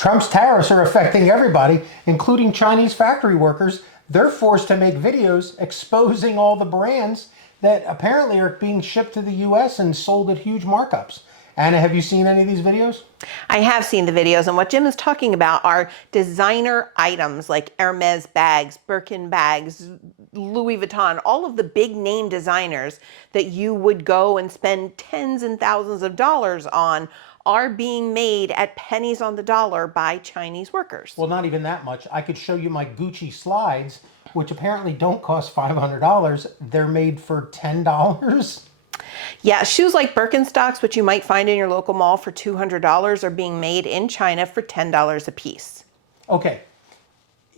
Trump's tariffs are affecting everybody, including Chinese factory workers. They're forced to make videos exposing all the brands that apparently are being shipped to the US and sold at huge markups. Anna, have you seen any of these videos? I have seen the videos, and what Jim is talking about are designer items like Hermes bags, Birkin bags, Louis Vuitton, all of the big name designers that you would go and spend tens and thousands of dollars on are being made at pennies on the dollar by Chinese workers. Well, not even that much. I could show you my Gucci slides, which apparently don't cost $500. They're made for $10. Yeah, shoes like Birkenstocks, which you might find in your local mall for $200, are being made in China for $10 a piece. Okay,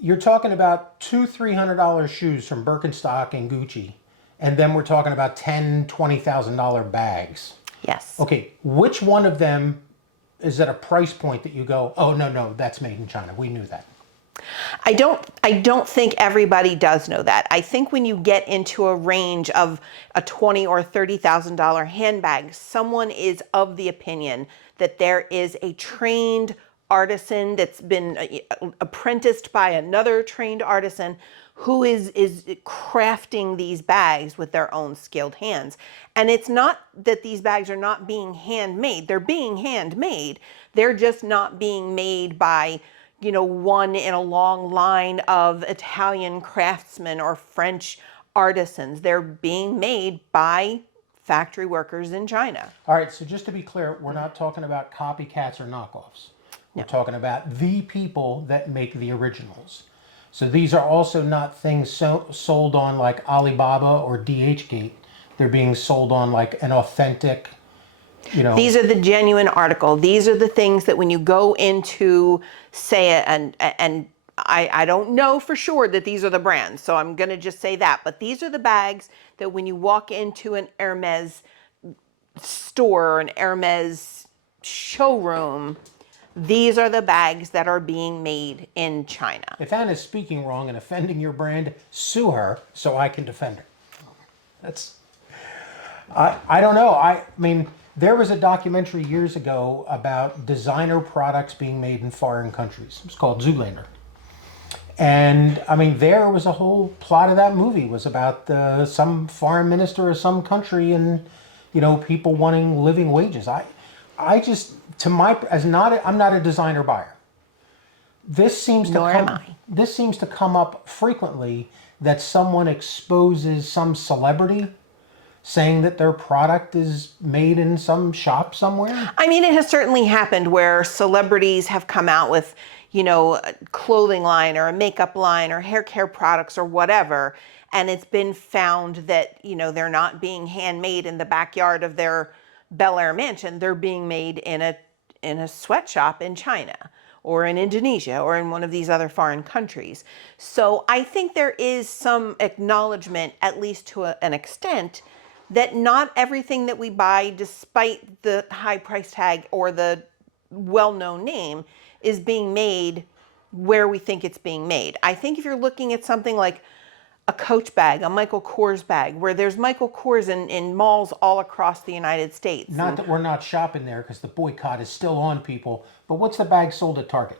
you're talking about $200-$300 shoes from Birkenstock and Gucci, and then we're talking about $10,000-$20,000 bags. Yes. Okay, which one of them is at a price point that you go, oh, no, that's made in China. We knew that. I don't think everybody does know that. I think when you get into a range of a $20,000 or $30,000 handbag, someone is of the opinion that there is a trained artisan that's been apprenticed by another trained artisan who is crafting these bags with their own skilled hands. And it's not that these bags are not being handmade. They're being handmade. They're just not being made by, one in a long line of Italian craftsmen or French artisans. They're being made by factory workers in China. All right, so just to be clear, we're not talking about copycats or knockoffs. We're talking about the people that make the originals. So these are also not things sold on like Alibaba or DHgate. They're being sold on like an authentic, These are the genuine article. These are the things that when you go into, say, and I don't know for sure that these are the brands, so I'm going to just say that. But these are the bags that when you walk into an Hermes store or an Hermes showroom, these are the bags that are being made in China. If Anna's speaking wrong and offending your brand, sue her so I can defend her. I don't know. I mean, there was a documentary years ago about designer products being made in foreign countries. It was called Zoolander. And I mean, there was a whole plot of that movie was about some foreign minister of some country and, people wanting living wages. I'm not a designer buyer. This seems to come up frequently that someone exposes some celebrity saying that their product is made in some shop somewhere. I mean, it has certainly happened where celebrities have come out with, a clothing line or a makeup line or hair care products or whatever, and it's been found that, they're not being handmade in the backyard of their Bel Air mansion. They're being made in a sweatshop in China or in Indonesia or in one of these other foreign countries. So I think there is some acknowledgement, at least to an extent, that not everything that we buy, despite the high price tag or the well-known name, is being made where we think it's being made. I think if you're looking at something like a Coach bag, a Michael Kors bag, where there's Michael Kors in malls all across the United States. Not that we're not shopping there because the boycott is still on people, but what's the bag sold at Target?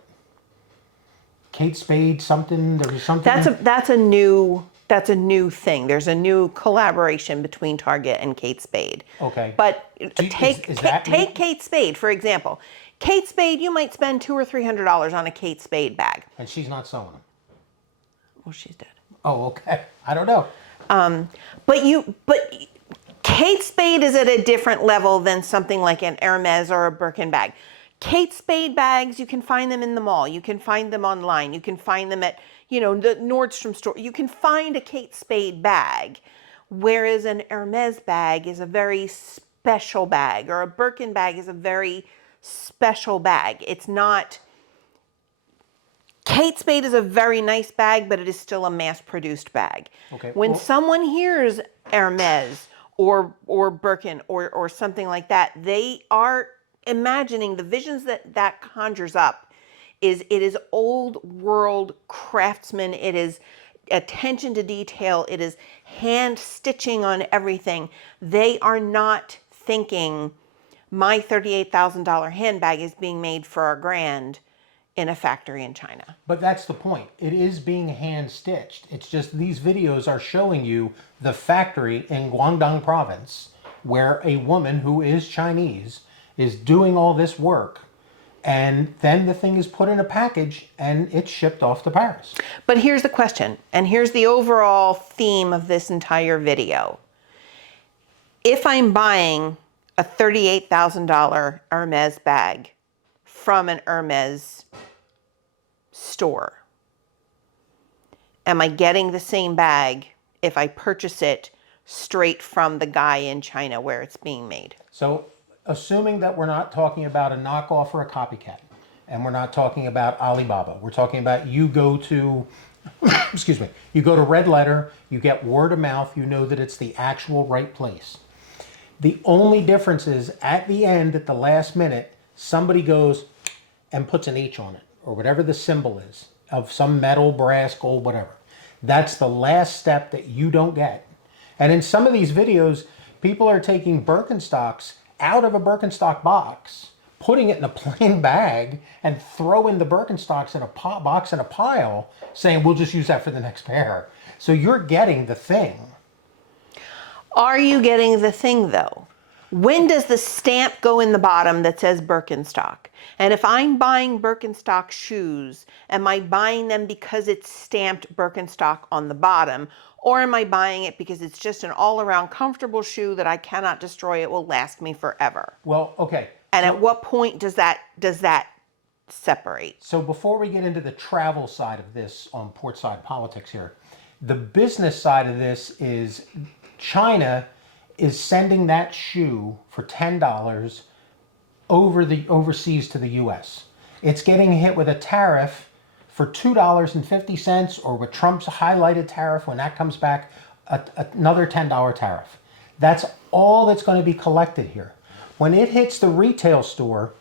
Kate Spade, something, there was something? That's a new thing. There's a new collaboration between Target and Kate Spade. Okay. But take Kate Spade, for example. Kate Spade, you might spend $200 or $300 on a Kate Spade bag. And she's not sewing them. Well, she's dead. Oh, okay. I don't know. But Kate Spade is at a different level than something like an Hermes or a Birkin bag. Kate Spade bags, you can find them in the mall. You can find them online. You can find them at, the Nordstrom store. You can find a Kate Spade bag, whereas an Hermes bag is a very special bag, or a Birkin bag is a very special bag. It's not... Kate Spade is a very nice bag, but it is still a mass-produced bag. Okay. When someone hears Hermes or Birkin or something like that, they are imagining the visions that conjures up it is old world craftsman. It is attention to detail. It is hand stitching on everything. They are not thinking my $38,000 handbag is being made for $1,000 in a factory in China. But that's the point. It is being hand stitched. It's just these videos are showing you the factory in Guangdong province where a woman who is Chinese is doing all this work. And then the thing is put in a package and it's shipped off to Paris. But here's the question, and here's the overall theme of this entire video. If I'm buying a $38,000 Hermes bag from an Hermes store, am I getting the same bag if I purchase it straight from the guy in China where it's being made? So, assuming that we're not talking about a knockoff or a copycat, and we're not talking about Alibaba, we're talking about you go to, excuse me, you go to Red Letter, you get word of mouth, you know that it's the actual right place. The only difference is at the end, at the last minute, somebody goes and puts an H on it, or whatever the symbol is, of some metal, brass, gold, whatever. That's the last step that you don't get. And in some of these videos, people are taking Birkenstocks out of a Birkenstock box, putting it in a plain bag, and throwing the Birkenstocks in a box in a pile, saying, we'll just use that for the next pair. So you're getting the thing. Are you getting the thing, though? When does the stamp go in the bottom that says Birkenstock? And if I'm buying Birkenstock shoes, am I buying them because it's stamped Birkenstock on the bottom? Or am I buying it because it's just an all-around comfortable shoe that I cannot destroy, it will last me forever? Well, okay. And at what point does that separate? So before we get into the travel side of this on Portside politics here, the business side of this is China is sending that shoe for $10 overseas to the US. It's getting hit with a tariff for $2.50, or with Trump's highlighted tariff, when that comes back, another $10 tariff. That's all that's going to be collected here. When it hits the retail store,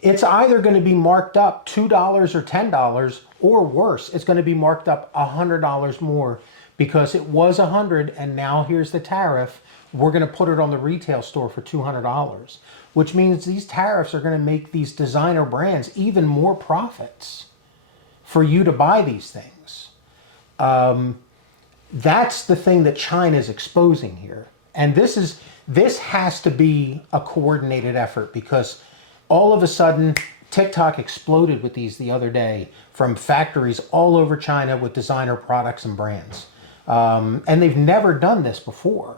it's either going to be marked up $2 or $10, or worse, it's going to be marked up $100 more, because it was $100 and now here's the tariff. We're going to put it on the retail store for $200, which means these tariffs are going to make these designer brands even more profits for you to buy these things. That's the thing that China is exposing here. And this has to be a coordinated effort, because all of a sudden TikTok exploded with these the other day from factories all over China with designer products and brands. And they've never done this before.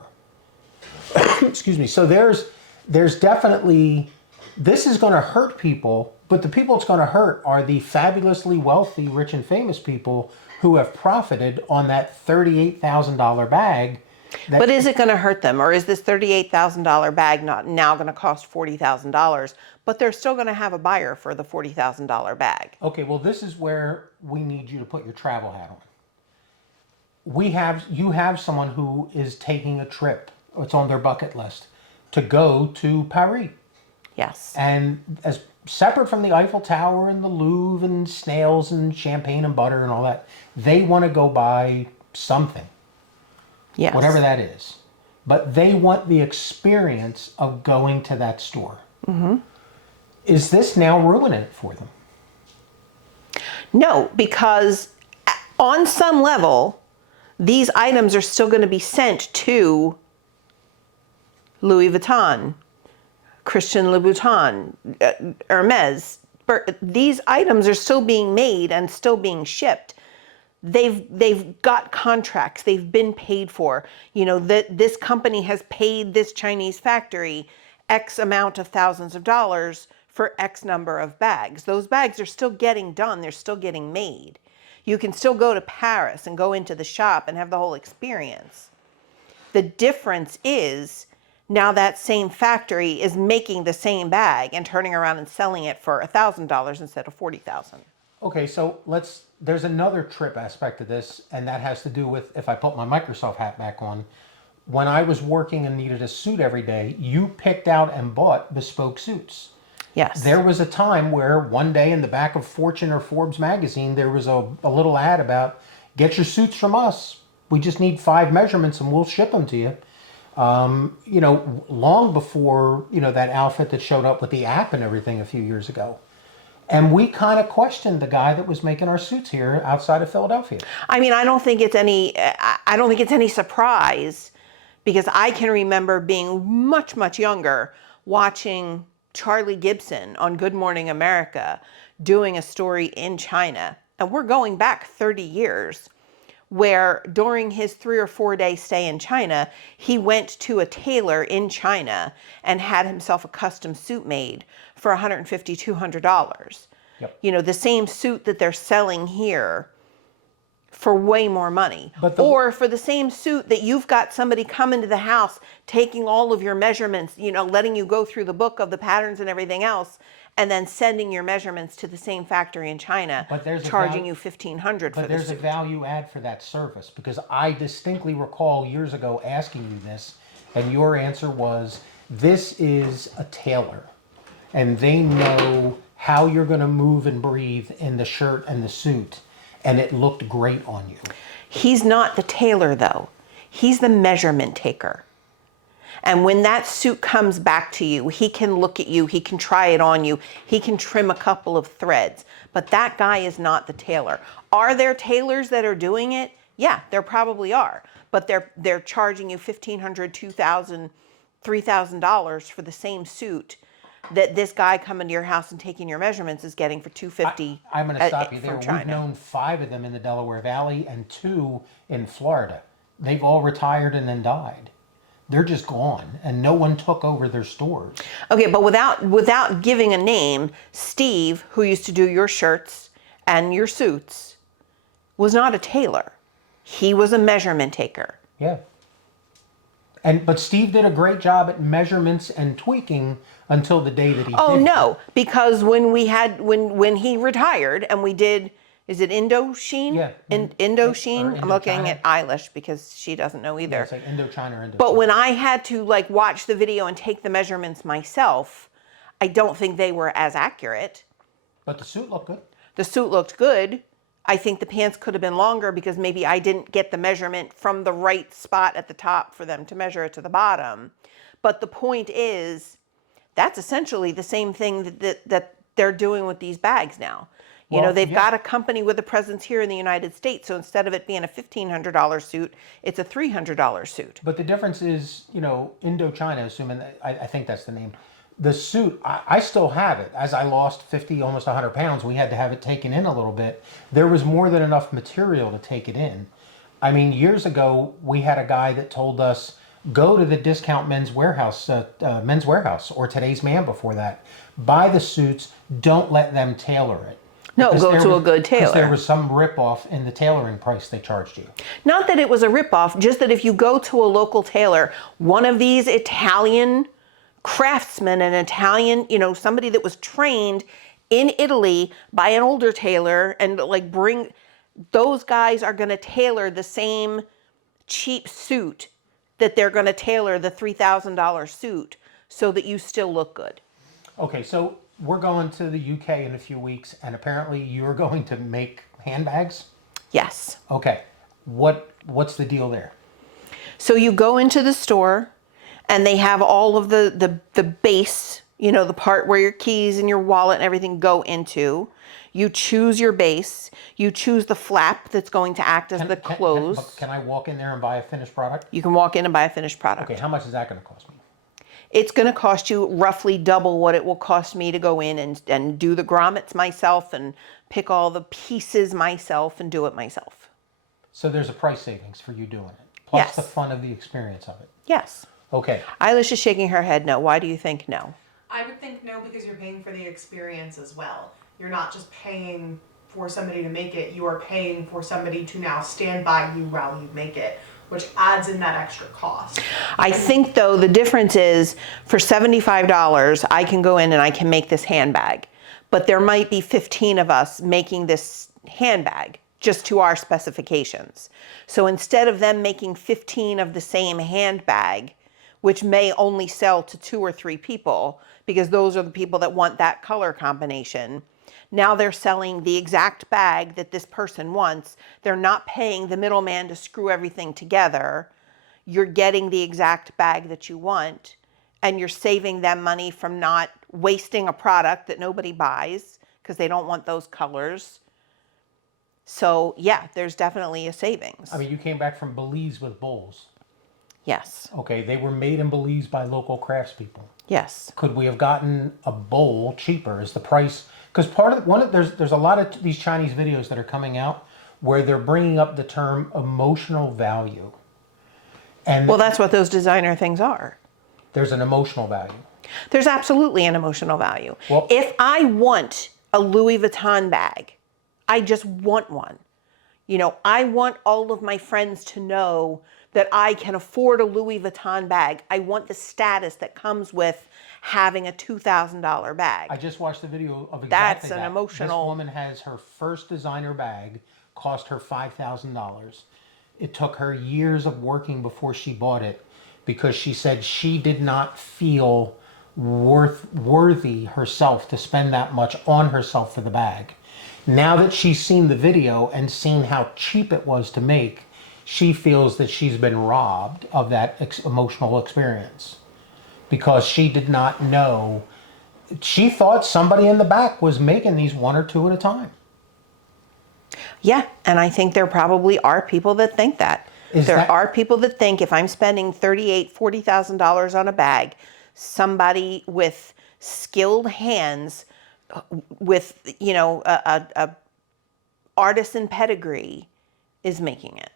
Excuse me. So there's definitely, this is going to hurt people, but the people it's going to hurt are the fabulously wealthy, rich and famous people who have profited on that $38,000 bag. But is it going to hurt them? Or is this $38,000 bag not now going to cost $40,000, but they're still going to have a buyer for the $40,000 bag? Okay, well, this is where we need you to put your travel hat on. You have someone who is taking a trip, it's on their bucket list, to go to Paris. Yes. And as separate from the Eiffel Tower and the Louvre and snails and champagne and butter and all that, they want to go buy something. Yes. Whatever that is. But they want the experience of going to that store. Mm-hmm. Is this now ruining it for them? No, because on some level, these items are still going to be sent to Louis Vuitton, Christian Louboutin, Hermes. These items are still being made and still being shipped. They've got contracts. They've been paid for. You know, that this company has paid this Chinese factory X amount of thousands of dollars for X number of bags. Those bags are still getting done. They're still getting made. You can still go to Paris and go into the shop and have the whole experience. The difference is now that same factory is making the same bag and turning around and selling it for $1,000 instead of $40,000. Okay, so there's another trip aspect of this, and that has to do with, if I put my Microsoft hat back on, when I was working and needed a suit every day, you picked out and bought bespoke suits. Yes. There was a time where one day in the back of Fortune or Forbes magazine, there was a little ad about, get your suits from us. We just need 5 measurements and we'll ship them to you. You know, long before, you know, that outfit that showed up with the app and everything a few years ago. And we kind of questioned the guy that was making our suits here outside of Philadelphia. I mean, I don't think it's any surprise, because I can remember being much, much younger watching Charlie Gibson on Good Morning America doing a story in China. And we're going back 30 years, where during his 3 or 4 day stay in China, he went to a tailor in China and had himself a custom suit made for $150, $200. Yep. You know, the same suit that they're selling here for way more money. Or for the same suit that you've got somebody come into the house, taking all of your measurements, you know, letting you go through the book of the patterns and everything else, and then sending your measurements to the same factory in China, charging you $1,500 for But there's a value add for that service, because I distinctly recall years ago asking you this, and your answer was, this is a tailor, and they know how you're going to move and breathe in the shirt and the suit, and it looked great on you. He's not the tailor, though. He's the measurement taker. And when that suit comes back to you, he can look at you, he can try it on you, he can trim a couple of threads. But that guy is not the tailor. Are there tailors that are doing it? Yeah, there probably are. But they're charging you $1,500, $2,000, $3,000 for the same suit that this guy coming to your house and taking your measurements is getting for $250. I'm going to stop you there. From China. We've known 5 of them in the Delaware Valley and 2 in Florida. They've all retired and then died. They're just gone, and no one took over their stores. Okay, but without giving a name, Steve, who used to do your shirts and your suits, was not a tailor. He was a measurement taker. Yeah. But Steve did a great job at measurements and tweaking until the day that he Oh did. no, because when he retired and we did, is it Indochine? Yeah. Indochine? Or I'm looking Indochina. at Eilish because she doesn't know either. Yeah, it's like Indochina or Indochina. But when I had to like watch the video and take the measurements myself, I don't think they were as accurate. But the suit looked good. The suit looked good. I think the pants could have been longer because maybe I didn't get the measurement from the right spot at the top for them to measure it to the bottom. But the point is, that's essentially the same thing that they're doing with these bags now. You know, they've got a company with a presence here in the United States. So instead of it being a $1,500 suit, it's a $300 suit. But the difference is, you know, Indochina, assuming I think that's the name. The suit, I still have it. As I lost 50, almost 100 pounds, we had to have it taken in a little bit. There was more than enough material to take it in. I mean, years ago, we had a guy that told us, go to the discount Men's Warehouse, or Today's Man before that. Buy the suits, don't let them tailor it. No, go to a good tailor. Because there was some ripoff in the tailoring price they charged you. Not that it was a ripoff, just that if you go to a local tailor, one of these Italian craftsmen, an Italian, you know, somebody that was trained in Italy by an older tailor, and like those guys are going to tailor the same cheap suit that they're going to tailor the $3,000 suit so that you still look good. Okay, so we're going to the UK in a few weeks, and apparently you're going to make handbags? Yes. Okay. What's the deal there? So you go into the store and they have all of the base, you know, the part where your keys and your wallet and everything go into. You choose your base. You choose the flap that's going to act as the close. Can I walk in there and buy a finished product? You can walk in and buy a finished product. Okay, how much is that going to cost me? It's going to cost you roughly double what it will cost me to go in and do the grommets myself and pick all the pieces myself and do it myself. So there's a price savings for you doing it, plus Yes. the fun of the experience of it. Yes. Okay. Eilish is shaking her head no. Why do you think no? I would think no, because you're paying for the experience as well. You're not just paying for somebody to make it, you are paying for somebody to now stand by you while you make it, which adds in that extra cost. I think though the difference is for $75, I can go in and I can make this handbag, but there might be 15 of us making this handbag just to our specifications. So instead of them making 15 of the same handbag, which may only sell to 2 or 3 people, because those are the people that want that color combination, now they're selling the exact bag that this person wants. They're not paying the middleman to screw everything together. You're getting the exact bag that you want, and you're saving them money from not wasting a product that nobody buys, because they don't want those colors. So yeah, there's definitely a savings. I mean, you came back from Belize with bowls. Yes. Okay, they were made in Belize by local craftspeople. Yes. Could we have gotten a bowl cheaper? Is the price, because there's a lot of these Chinese videos that are coming out where they're bringing up the term emotional value, and Well, that's what those designer things are. there's an emotional value. There's absolutely an emotional value. Well- If I want a Louis Vuitton bag, I just want one. You know, I want all of my friends to know that I can afford a Louis Vuitton bag. I want the status that comes with having a $2,000 bag. I just watched the video of exactly That's an that. emotional- This woman has her first designer bag, cost her $5,000. It took her years of working before she bought it because she said she did not feel worthy herself to spend that much on herself for the bag. Now that she's seen the video and seen how cheap it was to make, she feels that she's been robbed of that emotional experience because she did not know. She thought somebody in the back was making these one or two at a time. Yeah, and I think there probably are people that think that. There are people that think if I'm spending $38,000, $40,000 on a bag, somebody with skilled hands, with, you know, a artisan pedigree is making it.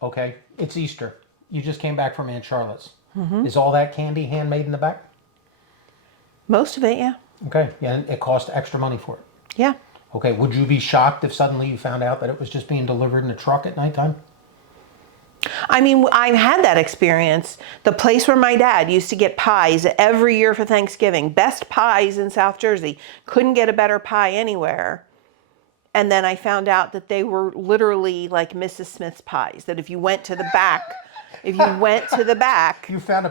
Okay, it's Easter. You just came back from Aunt Charlotte's. Mm-hmm. Is all that candy handmade in the back? Most of it, yeah. Okay, yeah, and it cost extra money for it. Yeah. Okay, would you be shocked if suddenly you found out that it was just being delivered in a truck at nighttime? I mean, I've had that experience. The place where my dad used to get pies every year for Thanksgiving, best pies in South Jersey, couldn't get a better pie anywhere. And then I found out that they were literally like Mrs. Smith's pies, that if you went to the back, You found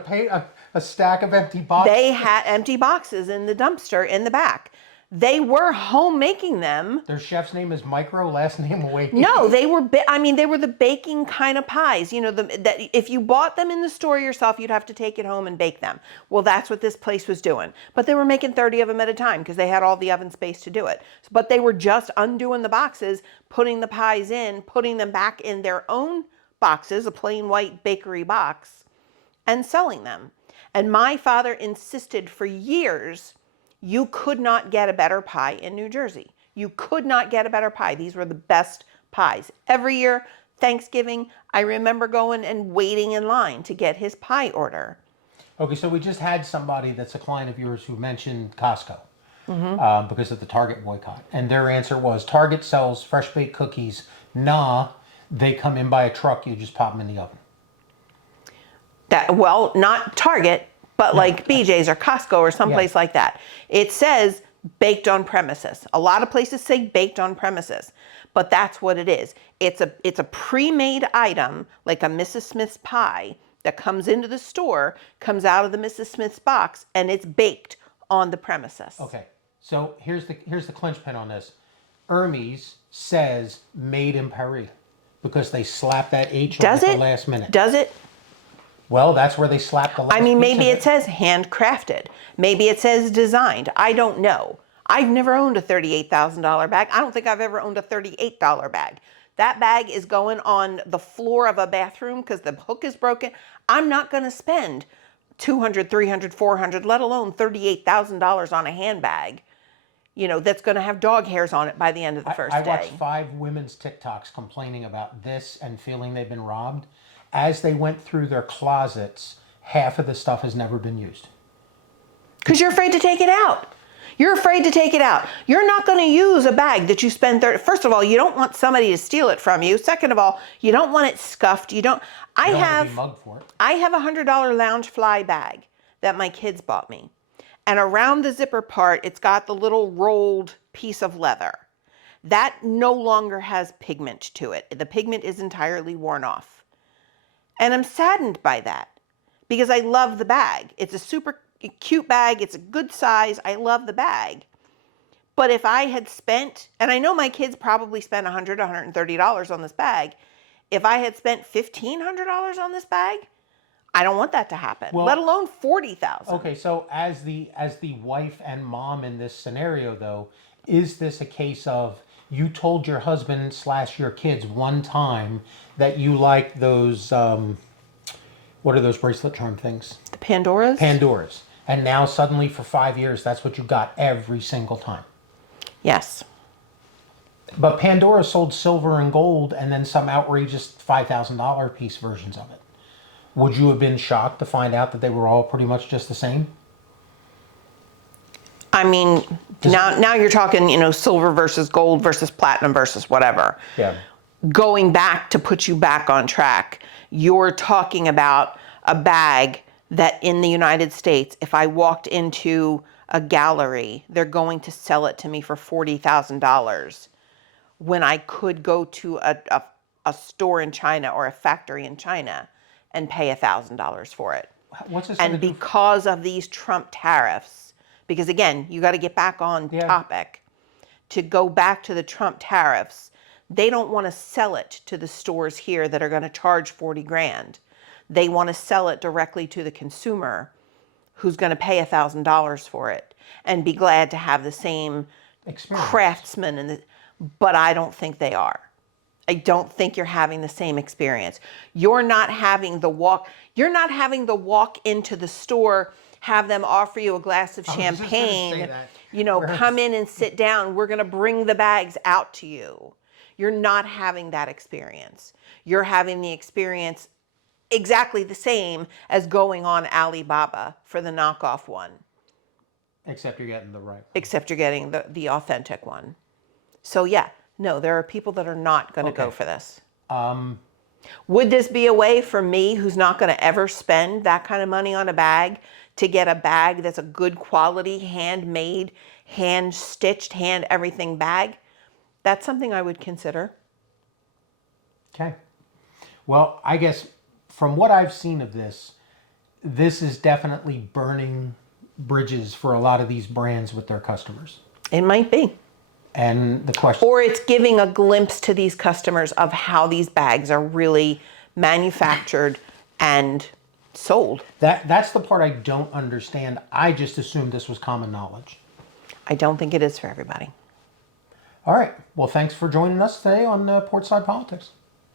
a stack of empty boxes? they had empty boxes in the dumpster in the back. They were home making them. Their chef's name is Micro, last name Wade. No, they were. They were the baking kind of pies. You know, that if you bought them in the store yourself, you'd have to take it home and bake them. Well, that's what this place was doing. But they were making 30 of them at a time because they had all the oven space to do it. But they were just undoing the boxes, putting the pies in, putting them back in their own boxes, a plain white bakery box, and selling them. And my father insisted for years, you could not get a better pie in New Jersey. You could not get a better pie. These were the best pies. Every year, Thanksgiving, I remember going and waiting in line to get his pie order. Okay, so we just had somebody that's a client of yours who mentioned Costco because of the Target boycott. And their answer was, Target sells fresh baked cookies. Nah, they come in by a truck. You just pop them in the oven. Well, not Target, but like BJ's or Costco or someplace like that. It says baked on premises. A lot of places say baked on premises, but that's what it is. It's a pre-made item, like a Mrs. Smith's pie that comes into the store, comes out of the Mrs. Smith's box, and it's baked on the premises. Okay, so here's the clinch pin on this. Hermes says made in Paris because they slapped that H on at the last minute. Does it? Well, that's where they slapped the last I mean, piece maybe of it says handcrafted. Maybe it says designed. I don't know. I've never owned a $38,000 bag. I don't think I've ever owned a $38 bag. That bag is going on the floor of a bathroom because the hook is broken. I'm not going to spend $200, $300, $400, let alone $38,000 on a handbag, you know, that's going to have dog hairs on it by the end of the first day. I watched 5 women's TikToks complaining about this and feeling they've been robbed. As they went through their closets, half of the stuff has never been used. Because you're afraid to take it out. You're afraid to take it out. You're not going to use a bag that you spend First of all, you don't want somebody to steal it from you. Second of all, you don't want it scuffed. You don't want to be mugged for it. I have a $100 Loungefly bag that my kids bought me. And around the zipper part, it's got the little rolled piece of leather. That no longer has pigment to it. The pigment is entirely worn off. And I'm saddened by that because I love the bag. It's a super cute bag. It's a good size. I love the bag. But if I had spent, and I know my kids probably spent $100, $130 on this bag. If I had spent $1,500 on this bag, I don't want that to happen, let alone $40,000. Okay, so as the wife and mom in this scenario, though, is this a case of you told your husband / your kids one time that you like those, what are those bracelet charm things? The Pandoras? And now suddenly for 5 years, that's what you got every single time. Yes. But Pandora sold silver and gold and then some outrageous $5,000 piece versions of it. Would you have been shocked to find out that they were all pretty much just the same? I mean, now you're talking, silver versus gold versus platinum versus whatever. Yeah. Going back to put you back on track, you're talking about a bag that in the United States, if I walked into a gallery, they're going to sell it to me for $40,000 when I could go to a store in China or a factory in China and pay $1,000 for it. What's this? And because of these Trump tariffs, because again, you got to get back on topic, to go back to the Trump tariffs, they don't want to sell it to the stores here that are going to charge 40 grand. They want to sell it directly to the consumer who's going to pay $1,000 for it and be glad to have the same craftsman. But I don't think they are. I don't think you're having the same experience. You're not having the walk into the store, have them offer you a glass of champagne, come in and sit down. We're going to bring the bags out to you. You're not having that experience. You're having the experience exactly the same as going on Alibaba for the knockoff one. Except you're getting the right one. Except you're getting the authentic one. So yeah, no, there are people that are not going to go for this. Would this be a way for me, who's not going to ever spend that kind of money on a bag, to get a bag that's a good quality, handmade, hand-stitched, hand everything bag? That's something I would consider. Okay. Well, I guess from what I've seen of this is definitely burning bridges for a lot of these brands with their customers. It might be. And the question... Or it's giving a glimpse to these customers of how these bags are really manufactured and sold. That's the part I don't understand. I just assumed this was common knowledge. I don't think it is for everybody. All right. Well, thanks for joining us today on Portside Politics.